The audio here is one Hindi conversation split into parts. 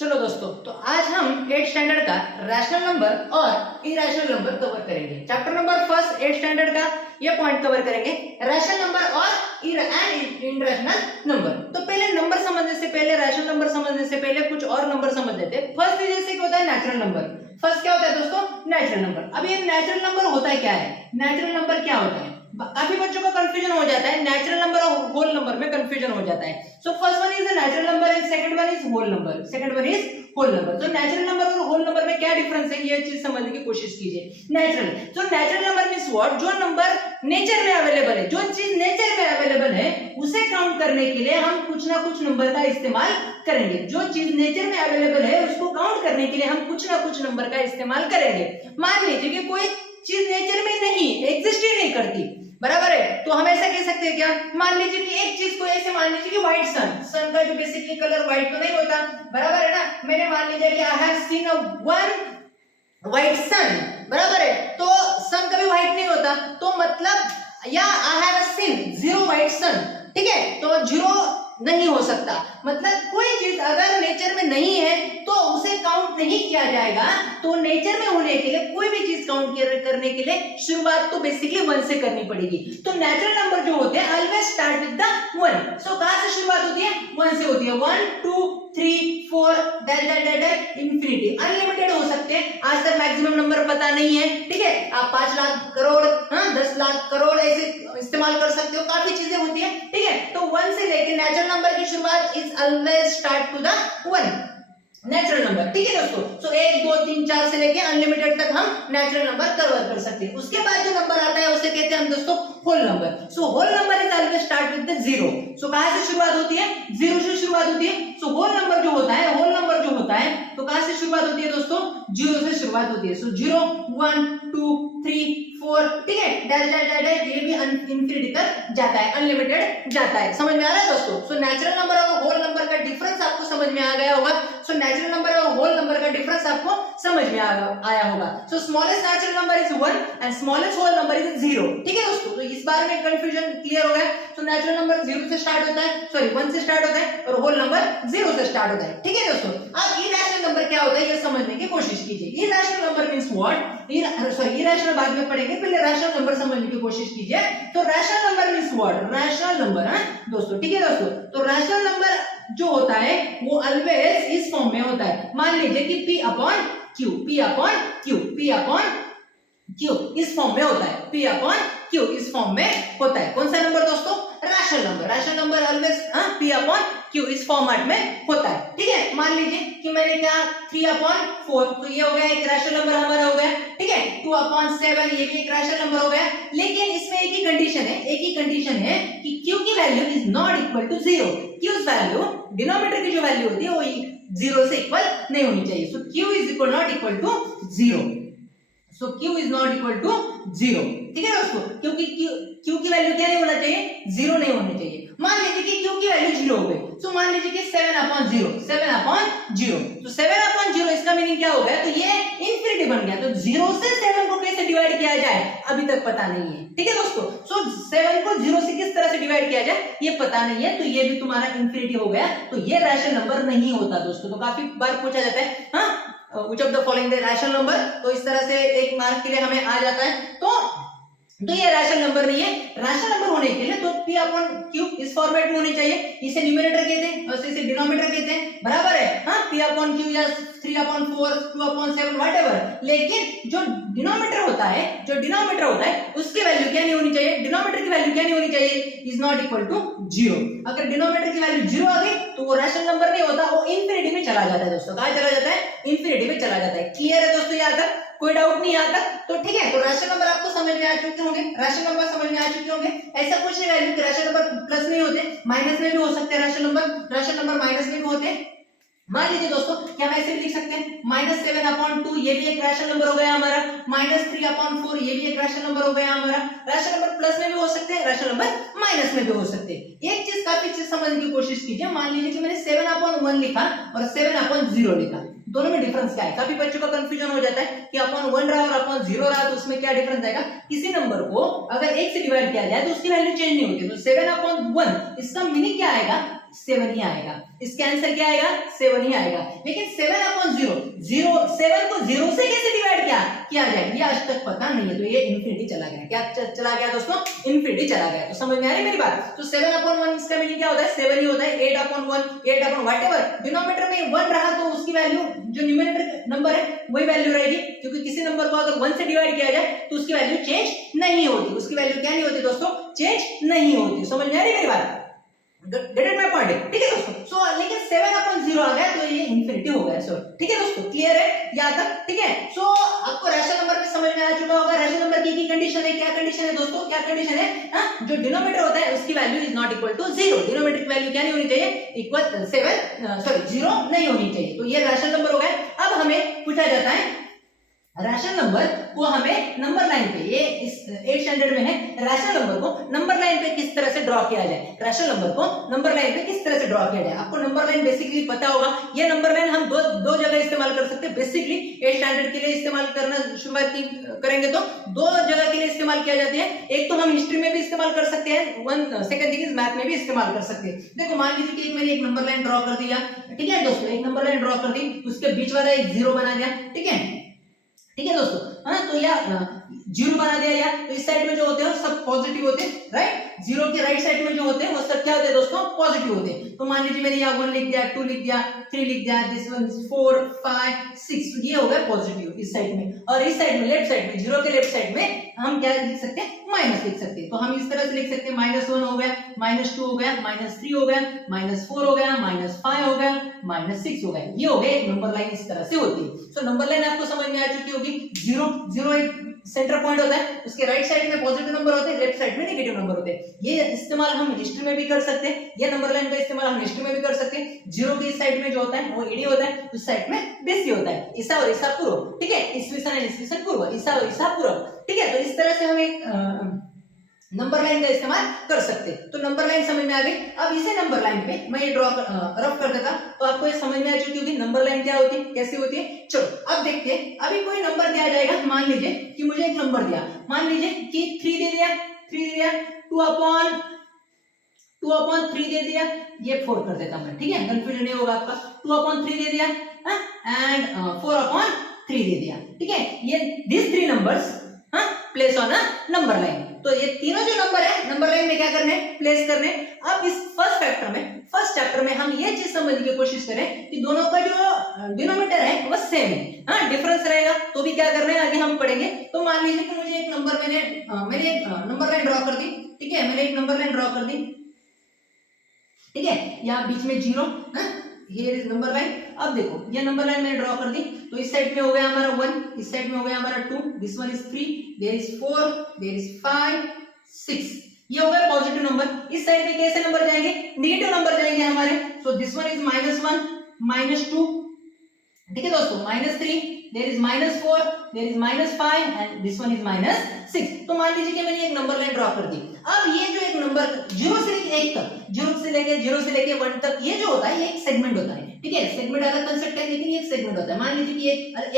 चलो दोस्तों, तो आज हम 8 स्टैंडर्ड का रैशनल नंबर और इरेशनल नंबर कवर करेंगे। चैप्टर नंबर फर्स्ट 8 स्टैंडर्ड का ये पॉइंट कवर करेंगे, रैशनल नंबर और इरेशनल नंबर। तो पहले नंबर समझने से पहले, रैशनल नंबर समझने से पहले कुछ और नंबर समझ लेते हैं। फर्स्ट जैसे क्या होता है, नेचुरल नंबर। फर्स्ट क्या होता है दोस्तों, नेचुरल नंबर। अब ये नेचुरल नंबर होता है क्या है, नेचुरल नंबर क्या होता है, काफी बच्चों को कंफ्यूजन हो जाता है, नेचुरल नंबर और होल नंबर में कंफ्यूजन हो जाता है। So first one is natural number and second one is whole number. Second one is whole number. तो नेचुरल नंबर और होल नंबर में क्या डिफरेंस है, ये चीज समझने की कोशिश कीजिए। नेचुरल, तो नेचुरल नंबर मींस व्हाट, जो नंबर नेचर में अवेलेबल है, जो चीज नेचर में अवेलेबल है उसे काउंट करने के लिए हम कुछ ना कुछ नंबर का इस्तेमाल करेंगे। जो चीज नेचर में अवेलेबल है उसको काउंट करने के लिए हम कुछ ना कुछ नंबर का इस्तेमाल करेंगे। मान लीजिए कि कोई चीज नेचर में नहीं एग्जिस्ट ही नहीं करती, बराबर है, तो हम ऐसा कह सकते हैं क्या, मान लीजिए कि एक चीज को ऐसे मान लीजिए कि व्हाइट सन, सन का जो बेसिकली कलर व्हाइट तो नहीं होता, बराबर है ना। मैंने मान लीजिए कि I have seen a one white sun, बराबर है, तो सन कभी व्हाइट नहीं होता, तो मतलब या I have seen zero white sun, ठीक है, तो जीरो नहीं हो सकता। मतलब कोई चीज अगर नेचर में नहीं है तो उसे काउंट नहीं किया जाएगा। तो नेचर में होने के लिए कोई भी चीज काउंट करने के लिए शुरुआत तो बेसिकली 1 से करनी पड़ेगी। तो नेचुरल नंबर जो होते हैं ऑलवेज स्टार्ट विद द 1। सो कहां से शुरुआत होती है, 1 से होती है। 1 2 3 4 डैश इंफिनिटी, अनलिमिटेड हो सकते हैं। आज तक मैक्सिमम नंबर पता नहीं है, ठीक है, आप 5 लाख करोड़ 10 लाख करोड़ ऐसे इस्तेमाल कर सकते हो, काफी चीजें होती है, ठीक है। तो 1 से लेके नेचुरल नंबर की शुरुआत is always start to the 1 natural number, ठीक है दोस्तों। सो 1 2 3 4 से लेके अनलिमिटेड तक हम नेचुरल नंबर कवर कर सकते हैं। उसके बाद जो नंबर आता है उसे कहते हैं हम दोस्तों whole number. So whole number is always start with the 0। So कहां से शुरुआत होती है, 0 से शुरुआत होती है। सो होल नंबर जो होता है, होल नंबर जो होता है तो कहां से शुरुआत होती है दोस्तों, 0 से शुरुआत होती है। सो 0 1 2 3 4, ठीक है, डैश डैश डैश, ये भी इंफिनिटी तक जाता है, अनलिमिटेड जाता है। समझ में आ रहा है दोस्तों। सो नेचुरल नंबर और होल नंबर का डिफरेंस आपको समझ में आ गया होगा। सो नेचुरल नंबर और होल नंबर का डिफरेंस आपको समझ में आया होगा। So smallest natural number is 1 and smallest whole number is 0, ठीक है दोस्तों। तो इस बारे में कंफ्यूजन क्लियर हो गया। सो नेचुरल नंबर 0 से स्टार्ट होता है, सॉरी 1 से स्टार्ट होता है, और होल नंबर 0 से स्टार्ट होता है, ठीक है दोस्तों। अब इरेशनल नंबर क्या होता है ये समझने की कोशिश कीजिए। Irrational number means what, sorry irrational बाद में पढ़ेंगे, पहले रैशनल नंबर समझने की कोशिश कीजिए। तो rational number means what, rational number है दोस्तों, ठीक है दोस्तों। तो रैशनल नंबर जो होता है वो ऑलवेज इस फॉर्म में होता है। मान लीजिए कि p upon q, p upon q, p upon q इस फॉर्म में होता है, p अपॉन q इस फॉर्म में होता है। कौन सा नंबर दोस्तों, rational number. Rational number always p upon q इस फॉर्मेट में होता है, ठीक है। मान लीजिए कि मैंने क्या 3 अपॉन 4, तो ये हो गया एक रैशनल नंबर हमारा हो गया, ठीक है। 2 अपॉन 7 ये भी एक रैशनल नंबर हो गया। लेकिन इसमें एक ही कंडीशन है, एक ही कंडीशन है कि q की value is not equal to 0। q value, denominator की जो वैल्यू होती है वो 0 से इक्वल नहीं होनी चाहिए। So q is equal not equal to 0। So q is not equal to 0, ठीक है दोस्तों, क्योंकि q की वैल्यू क्या नहीं होना चाहिए, 0 नहीं होनी चाहिए। मान लीजिए कि q की वैल्यू 0 हो गई, सो मान लीजिए कि 7 अपॉन 0, 7 अपॉन 0, तो 7 अपॉन 0 इसका मीनिंग क्या हो गया, तो ये इंफिनिटी बन गया। तो 0 से 7 को कैसे डिवाइड किया जाए अभी तक पता नहीं है, ठीक है दोस्तों। सो 7 को 0 से किस तरह से डिवाइड किया जाए ये पता नहीं है, तो ये भी तुम्हारा इंफिनिटी हो गया, तो ये रैशनल नंबर नहीं होता दोस्तों। तो काफी बार पूछा जाता है, हाँ which of the following the rational number, तो इस तरह से एक मार्क के लिए हमें आ जाता है। तो ये रैशनल नंबर नहीं है। रैशनल नंबर होने के लिए तो p अपॉन q इस फॉर्मेट में होनी चाहिए। इसे न्यूमरेटर कहते हैं और इसे डिनोमिनेटर कहते हैं, बराबर है, हाँ, p अपॉन q या 3 अपॉन 4 2 अपॉन 7 व्हाटएवर। लेकिन जो डिनोमिनेटर होता है उसकी वैल्यू क्या नहीं होनी चाहिए, डिनोमिनेटर की वैल्यू क्या नहीं होनी चाहिए, इज नॉट इक्वल टू 0। अगर डिनोमिनेटर की वैल्यू 0 आ गई तो वो रैशनल नंबर नहीं होता, वो इंफिनिटी में चला जाता है दोस्तों। कहां चला जाता है, इंफिनिटी में चला जाता है। क्लियर है दोस्तों, यहाँ तक कोई डाउट नहीं आता, तो ठीक है। तो रैशनल नंबर आपको समझ में आ चुके होंगे, रैशनल नंबर समझ में आ चुके होंगे। ऐसा कुछ नहीं वैल्यू कि रैशनल नंबर प्लस में होते, माइनस में भी हो सकते हैं रैशनल नंबर माइनस में भी होते हैं। मान लीजिए दोस्तों कि हम ऐसे भी लिख सकते हैं, -7 अपॉन 2 ये भी एक रैशनल नंबर हो गया हमारा, -3 अपॉन 4 ये भी एक रैशनल नंबर हो गया हमारा। रैशनल नंबर प्लस में भी हो सकते हैं, रैशनल नंबर माइनस में भी हो सकते हैं। एक चीज काफी चीज समझने की कोशिश कीजिए। मान लीजिए कि मैंने 7 अपॉन 1 लिखा और 7 अपॉन 0 लिखा, दोनों में डिफरेंस क्या है। काफी बच्चों का कंफ्यूजन हो जाता है कि अपॉन 1 रहा और अपॉन 0 रहा, तो उसमें क्या डिफरेंस आएगा। किसी नंबर को अगर 1 से डिवाइड किया जाए तो उसकी वैल्यू चेंज नहीं होती। तो 7 अपॉन 1 इसका मीनिंग क्या आएगा, 7 ही आएगा। इसका आंसर क्या आएगा 7 ही आएगा। लेकिन 7/0 7 को 0 से कैसे डिवाइड किया जाए ये आज तक पता नहीं है, तो ये इंफिनिटी चला गया। क्या चला गया दोस्तों? इंफिनिटी चला गया। तो समझ में आ रही मेरी बात? तो 7/1 इसका मीनिंग क्या होता है? 7 ही होता है। 8/1 8 व्हाटएवर डिनोमिनेटर में 1 रहा तो उसकी वैल्यू जो न्यूमरेटर नंबर है वही वैल्यू रहेगी, क्योंकि किसी नंबर को अगर 1 से डिवाइड किया जाए तो उसकी वैल्यू चेंज नहीं होती। उसकी वैल्यू क्या नहीं होती दोस्तों? चेंज नहीं होती। समझ में आ रही मेरी बात? Get it my point? ठीक है दोस्तों। सो लेकिन 7/0 आ गया तो ये इंफिनिटी हो गया। सो ठीक है दोस्तों, क्लियर है यहां तक? ठीक है। सो आपको रैशनल नंबर में समझ में आ चुका होगा। रैशनल नंबर की कंडीशन है, क्या कंडीशन है दोस्तों? क्या कंडीशन है? जो डिनोमिनेटर होता है उसकी value is not equal to 0। डिनोमिनेटर की वैल्यू क्या नहीं होनी चाहिए? इक्वल 0 नहीं होनी चाहिए। तो ये रैशनल नंबर हो गया। अब हमें पूछा जाता है रैशनल नंबर को हमें नंबर लाइन पे, ये इस 8 स्टैंडर्ड में है, रैशनल नंबर को नंबर लाइन पे किस तरह से ड्रॉ किया जाए। रैशनल नंबर को नंबर लाइन पे किस तरह से ड्रॉ किया जाए। आपको नंबर लाइन बेसिकली पता होगा। ये नंबर लाइन हम दो जगह इस्तेमाल कर सकते हैं। बेसिकली 8 स्टैंडर्ड के लिए इस्तेमाल करना शुरुआत करेंगे तो 2 जगह के लिए इस्तेमाल किया जाती है। एक तो हम हिस्ट्री में भी इस्तेमाल कर सकते हैं, सेकंड थिंग इज मैथ में भी इस्तेमाल कर सकते हैं। देखो मान लीजिए कि मैंने एक नंबर लाइन ड्रॉ कर दिया, ठीक है दोस्तों, एक नंबर लाइन ड्रॉ कर दी, उसके बीच वाला एक 0 बना दिया, ठीक है दोस्तों। तो या 0 बना दिया, या तो इस साइड में जो होते हैं सब पॉजिटिव होते हैं, राइट। 0 के राइट साइड में जो होते हैं वो सब क्या होते हैं दोस्तों? पॉजिटिव होते हैं। तो मान लीजिए मैंने यहाँ 1 लिख दिया, 2 लिख दिया, 3 लिख दिया, दिस वन 4 5 6, ये हो गया पॉजिटिव इस साइड में। और इस साइड में लेफ्ट साइड में 0 के लेफ्ट साइड में हम क्या लिख सकते हैं? माइनस लिख सकते हैं। तो हम इस तरह से लिख सकते हैं -1 हो गया, -2 हो गया, -3 हो गया, -4 हो गया, -5 हो गया, -6 हो गया। ये हो गए नंबर लाइन, इस तरह से होती है। सो नंबर लाइन आपको समझ में आ चुकी होगी। 0 एक सेंटर पॉइंट होता है, उसके राइट साइड में पॉजिटिव नंबर होते हैं, लेफ्ट साइड में नेगेटिव नंबर होते हैं। ये इस्तेमाल हम हिस्ट्री में भी कर सकते हैं। ये नंबर लाइन का इस्तेमाल हम हिस्ट्री में भी कर सकते हैं। 0 के इस साइड में जो होता है वो ईडी होता है, उस साइड में बीसी होता है। ईसा और ईसा पूर्व, ठीक है, ईस्वीसन और ईस्वीसन पूर्व, ईसा और ईसा पूर्व, ठीक है। तो इस तरह से हम एक नंबर लाइन का इस्तेमाल कर सकते हैं। तो नंबर लाइन समझ में आ गई। अब इसे नंबर लाइन पे मैं ये रफ कर देता तो आपको ये समझ में आ चुकी होगी नंबर लाइन क्या होती है, कैसी होती है। चलो अब देखते हैं। अभी कोई नंबर दिया जाएगा, मान लीजिए कि मुझे एक नंबर दिया, मान लीजिए कि 3 दे दिया, 2/3 दे दिया, ये 4 कर देता मैं, ठीक है, कंफ्यूजन नहीं होगा आपका। 2/3 दे दिया एंड 4/3 दे दिया, ठीक है। ये this 3 numbers place on a number line. तो ये तीनों जो नंबर है नंबर लाइन में क्या करने हैं? प्लेस करने। अब इस फर्स्ट चैप्टर में हम ये चीज समझने की कोशिश करें कि दोनों का जो डिनोमिनेटर है वो सेम है, डिफरेंस रहेगा तो भी क्या करना है आगे हम पढ़ेंगे। तो मान लीजिए कि मुझे एक नंबर मैंने एक नंबर लाइन ड्रॉ कर दी, ठीक है, मैंने एक नंबर लाइन ड्रॉ कर दी, ठीक है, यहाँ बीच में 0, हियर इज नंबर लाइन। अब देखो ये नंबर लाइन मैंने ड्रॉ कर दी, तो इस साइड में हो गया हमारा 1, इस साइड में हो गया हमारा 2, this one is 3, there is 4, there is 5 6, ये हो गया पॉजिटिव नंबर। इस साइड में कैसे नंबर जाएंगे? नेगेटिव नंबर जाएंगे हमारे। सो दिस वन इज -1, -2, ठीक है दोस्तों, -3, there is -4, there is -5 and this one is -6। तो मान लीजिए कि मैंने एक नंबर लाइन ड्रॉ कर दी। अब ये जो एक नंबर 0 से लेके 1 तक, 0 से लेके 1 तक, ये जो होता है ये एक सेगमेंट होता है, ठीक है। सेगमेंट अलग कंसेप्ट है लेकिन ये एक सेगमेंट होता है। मान लीजिए कि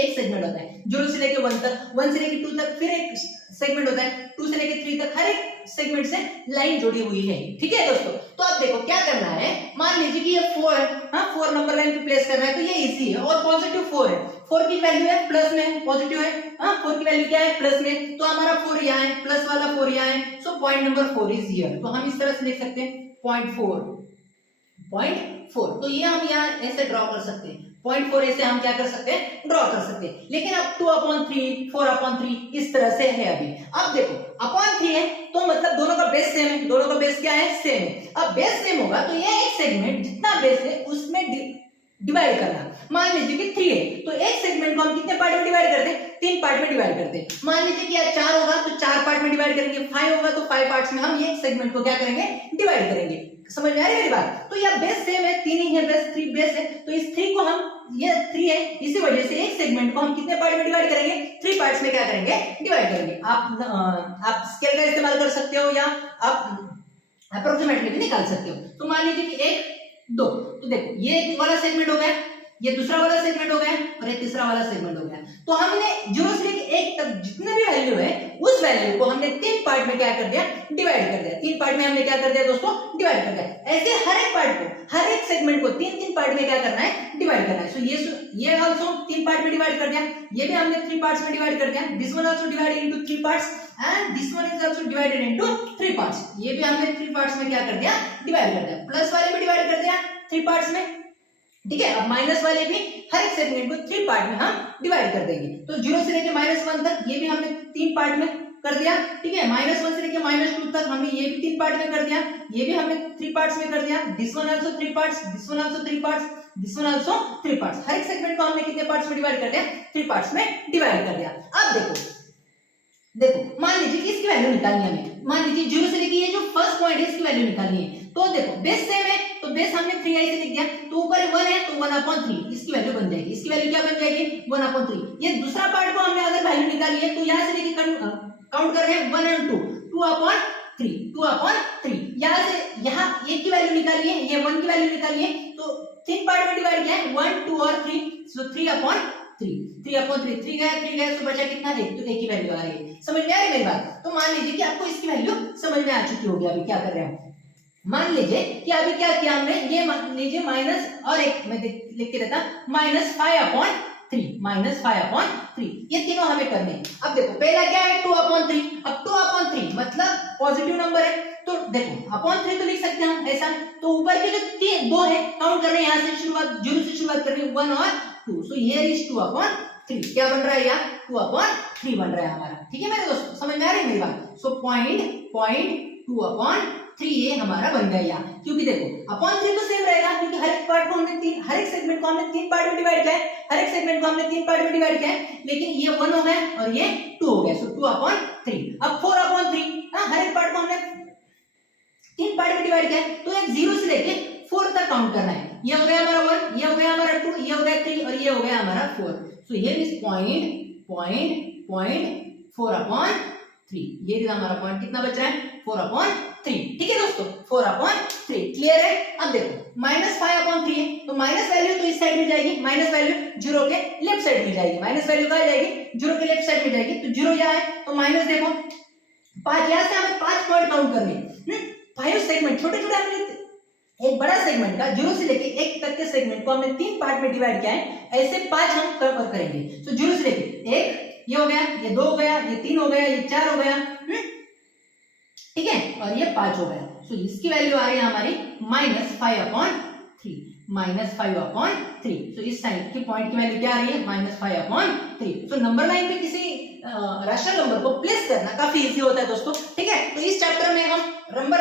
एक सेगमेंट होता है 0 से लेके 1 तक, 1 से लेके 2 तक फिर एक सेगमेंट होता है, 2 से लेके 3 तक, हर एक सेगमेंट से लाइन जुड़ी हुई है, ठीक है दोस्तों। तो आप देखो क्या करना है, मान लीजिए कि ये 4 है, 4 नंबर लाइन पे प्लेस करना है, तो ये इजी है और पॉजिटिव 4 है। 4 की वैल्यू है प्लस में, पॉजिटिव है, 4 की वैल्यू क्या है? प्लस में। तो हमारा 4 यहाँ है, प्लस वाला 4 यहाँ है। So point number 4 is here. तो हम इस तरह से लिख सकते हैं 0.4। तो ये हम यहाँ ऐसे ड्रॉ कर सकते हैं, 0.4 ऐसे हम क्या कर सकते हैं? ड्रॉ कर सकते हैं। लेकिन अब 2/3, 4/3 इस तरह से है अभी। अब देखो अपॉन 3 है तो मतलब दोनों का बेस सेम है, दोनों का बेस क्या है? सेम है। अब बेस सेम होगा तो ये एक सेगमेंट जितना बेस है उसमें डिवाइड करना। मान लीजिए कि 3 है तो एक सेगमेंट को हम कितने पार्ट में डिवाइड करते हैं? 3 पार्ट में डिवाइड करते हैं। मान लीजिए कि 4 होगा तो 4 पार्ट में डिवाइड करेंगे, 5 होगा तो 5 पार्ट्स में हम एक सेगमेंट को क्या करेंगे? डिवाइड करेंगे। समझ में आ रही है मेरी बात? तो यह बेस सेम है, 3 ही है बेस, 3 बेस है, तो इस 3 को हम, ये 3 है, इसी वजह से एक सेगमेंट को हम कितने पार्ट में डिवाइड करेंगे? 3 पार्ट्स में क्या करेंगे? डिवाइड करेंगे। आप स्केल का इस्तेमाल कर सकते हो या आप अप्रोक्सीमेटली भी निकाल सकते हो। तो मान लीजिए कि 1 2, तो देखो ये एक वाला सेगमेंट हो गया, ये दूसरा वाला सेगमेंट हो गया और ये तीसरा वाला सेगमेंट हो गया। तो हमने 0 से लेके 1 तक जितने भी वैल्यू है उस वैल्यू को हमने 3 पार्ट में क्या कर दिया, डिवाइड कर दिया। 3 पार्ट में हमने क्या कर दिया दोस्तों, डिवाइड कर दिया। ऐसे हर एक पार्ट को, हर एक सेगमेंट को 3-3 पार्ट में क्या करना है, डिवाइड करना है। सो ये आल्सो 3 पार्ट में डिवाइड कर दिया, ये भी हमने 3 पार्ट्स में डिवाइड कर दिया। This one also divided into 3 parts and this one is also divided into 3 parts. ये भी हमने 3 पार्ट्स में क्या कर दिया, डिवाइड कर दिया। प्लस वाले में डिवाइड कर दिया 3 पार्ट्स में, ठीक है। अब माइनस वाले भी हर एक सेगमेंट को 3 पार्ट में हम डिवाइड कर देंगे। तो 0 से लेके -1 तक ये भी हमने 3 पार्ट में कर दिया, ठीक है। -1 से लेके -2 तक हमने ये भी 3 पार्ट में कर दिया, ये भी हमने 3 पार्ट्स में कर दिया। This one also 3 parts, this one also 3 parts, this one also 3 parts. हर एक सेगमेंट को हमने कितने पार्ट्स में डिवाइड कर दिया, 3 पार्ट्स में डिवाइड कर दिया। अब देखो मान लीजिए कि इसकी वैल्यू निकालनी है हमें। मान लीजिए 0 से लेके ये जो फर्स्ट पॉइंट है इसकी वैल्यू निकालनी है। तो देखो बेस सेम है, तो बेस हमने 3i से लिख दिया, तो ऊपर 1 है तो 1/3 इसकी वैल्यू बन जाएगी। इसकी वैल्यू क्या बन जाएगी, 1/3। ये दूसरा पार्ट को हमने अगर वैल्यू निकाली है तो यहां से लेके काउंट कर रहे हैं 1 और 2, 2/3, 2/3। यहां से यहां 1 की वैल्यू निकाली है, ये 1 की वैल्यू निकाली है, तो 3 पार्ट में डिवाइड किया है, 1, 2 और 3। सो 3/3, 3 गया, तो बचा कितना, 1। तो 1 की वैल्यू आ रही है। समझ में आ रही है मेरी बात। तो मान लीजिए कि आपको इसकी वैल्यू समझ में आ चुकी होगी। अभी क्या कर रहे हैं, मान लीजिए कि अभी क्या किया हमने, ये मान लीजिए माइनस और एक मैं लिख के देता -5/3 ये तीनों हमें करने हैं। अब देखो पहला क्या है 2/3। अब 2/3 मतलब पॉजिटिव नंबर है, तो देखो अपॉन 3 तो लिख सकते हैं हम ऐसा। तो ऊपर के जो 2 है काउंट करने, यहां से शुरुआत 0 से शुरुआत करनी, 1 और 2। So here is 2/3। क्या बन रहा है यार, 2/3 बन रहा है हमारा। ठीक है मेरे दोस्तों, समझ में आ रही है मेरी बात। सो पॉइंट 2/3 ये हमारा बन गया यहाँ, क्योंकि देखो अपॉन 3 तो सेम रहेगा, क्योंकि हर एक पार्ट को हमने हर एक सेगमेंट को हमने 3 पार्ट में डिवाइड किया है, हर एक सेगमेंट को हमने 3 पार्ट में डिवाइड किया है। लेकिन ये 1 हो गया और ये 2 हो गया। सो 2/3। अब 4/3, हर एक पार्ट को हमने 3 पार्ट में डिवाइड किया है, तो एक 0 से लेके 4 तक काउंट करना है। ये हो गया हमारा 1, ये हो गया हमारा 2, ये हो गया 3 और ये हो गया हमारा 4। So here is point 4/3। ये हमारा पॉइंट कितना बच रहा है, 4/3। ठीक है दोस्तों, 4/3 क्लियर है। अब देखो -5/3 है, तो माइनस वैल्यू तो इस साइड में जाएगी, माइनस वैल्यू 0 के लेफ्ट साइड में जाएगी। माइनस वैल्यू कहां जाएगी, 0 के लेफ्ट साइड में जाएगी। तो 0 यहाँ है तो माइनस देखो 5, यहां से हमें 5 पॉइंट काउंट करने। 5 सेगमेंट छोटे छोटे हमने एक बड़ा सेगमेंट का 0 से लेके 1 तक के सेगमेंट को हमने 3 पार्ट में डिवाइड किया है, ऐसे 5 हम कवर करेंगे। तो 0 से लेके 1 ये हो गया, ये 2 हो गया, ये 3 हो गया, ये 4 हो गया, ठीक है, और ये 5 हो गया। सो इसकी वैल्यू आ रही है हमारी -5/3। तो इस साइड के पॉइंट की वैल्यू क्या आ रही है, -5/3। तो नंबर लाइन पे किसी रैशनल नंबर को प्लेस करना काफी इजी होता है दोस्तों। ठीक है, तो इस चैप्टर में हम नंबर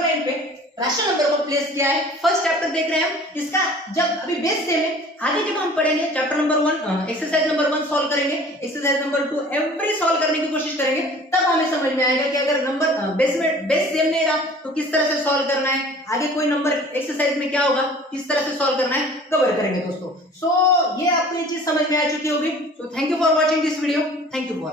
लाइन पे रैशनल नंबर को प्लेस किया है। फर्स्ट चैप्टर देख रहे हैं हम इसका, जब अभी बेस सेम है, आगे जब हम पढ़ेंगे chapter number 1 exercise number 1 solve करेंगे, एक्सरसाइज नंबर 2 एवरी सॉल्व करने की कोशिश करेंगे, तब हमें समझ में आएगा कि अगर नंबर बेस सेम नहीं रहा तो किस तरह से सॉल्व करना है, आगे कोई नंबर एक्सरसाइज में क्या होगा, किस तरह से सॉल्व करना है, कवर करेंगे दोस्तों। सो ये आपको ये चीज समझ में आ चुकी होगी। So thank you for watching this video, thank you for